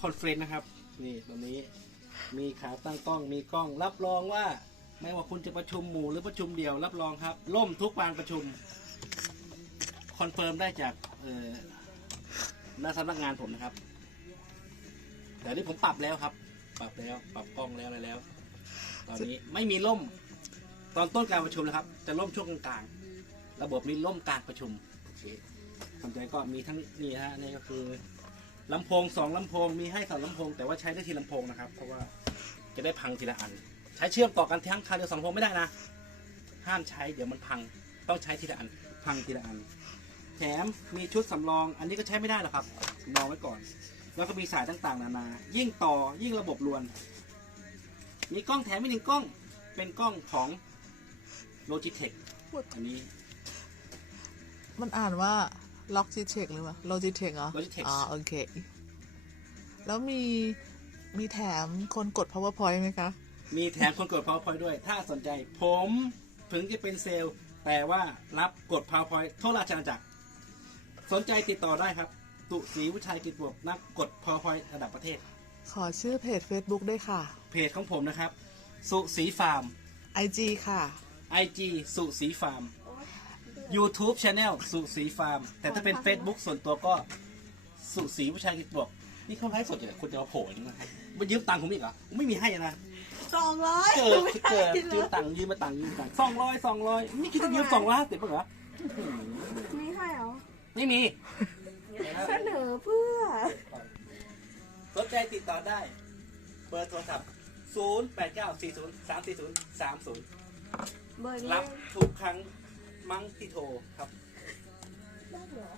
คอนเฟรนซ์นะครับ นี่ตรงนี้มีขาตั้งกล้องมีกล้อง รับรองว่า ไม่ว่าคุณจะประชุมหมู่หรือประชุมเดี่ยว รับรองครับ ล่มทุกการประชุมคอนเฟิร์มได้จากเอ่อหน้าสำนักงานผมนะครับ แต่นี่ผมปรับแล้วครับ ปรับแล้ว ปรับกล้องแล้วอะไรแล้ว ตอนนี้ไม่มีล่ม ตอนต้นการประชุมนะครับ จะล่มช่วงกลางๆระบบนี้ล่มกลางประชุมโอเคสนใจก็มีทั้งนี่ฮะนี่ก็คือ ลำโพงสองลำโพงมีให้สองลำโพง แต่ว่าใช้ได้ทีลำโพงนะครับ เพราะว่าจะได้พังทีละอัน ใช้เชื่อมต่อกันทั้งคันเดียวสองลำโพงไม่ได้นะ ห้ามใช้เดี๋ยวมันพังต้องใช้ทีละอัน พังทีละอัน แถมมีชุดสำรอง อันนี้ก็ใช้ไม่ได้หรอกครับสำรองไว้ก่อน แล้วก็มีสายต่างๆ นานา ยิ่งต่อยิ่งระบบรวน มีกล้องแถมอีกหนึ่งกล้อง เป็นกล้องของ Logitech อันนี้ มันอ่านว่า Logitech หรือเปล่า Logitech เหรอ Logitech อ๋อโอเค แล้วมีมีแถมคนกด PowerPoint ไหมคะ มีแถมคนกด PowerPoint ด้วย ถ้าสนใจ ผมถึงจะเป็นเซลล์ แต่ว่ารับกด PowerPoint ทั่วราชอาณาจักร สนใจติดต่อได้ครับ ตุศรีวิชัยกิจบวกนักกด PowerPoint ระดับประเทศ ขอชื่อเพจ Facebook ด้วยค่ะ เพจของผมนะครับ สุสีฟาร์ม IG ค่ะ IG สุสีฟาร์ม YouTube Channel สุสีฟาร์ม แต่ถ้าเป็น Facebook ส่วนตัวก็สุสีวิชัยกิจบวกนี่เขาไลฟ์สดอยู่เหรอคุณจะมาโผล่อย่างนี้มามายืมตังค์ผมอีกเหรอผมไม่มีให้นะสองร้อยเกิดเกิดยืมตังค์ยืมมาตังค์ยืมตังค์สองร้อยสองร้อยนี่คิดจะยืมสองร้อยห้าสิบป่ะเหรอไม่ให้เหรอไม่มีเสนอเพื่อสนใจติดต่อได้ เบอร์โทรศัพท์ 0 8 9 4 0 3 4 0 3 0เบอร์นี้รับทุกครั้ง มังติโทครับได้เหรอ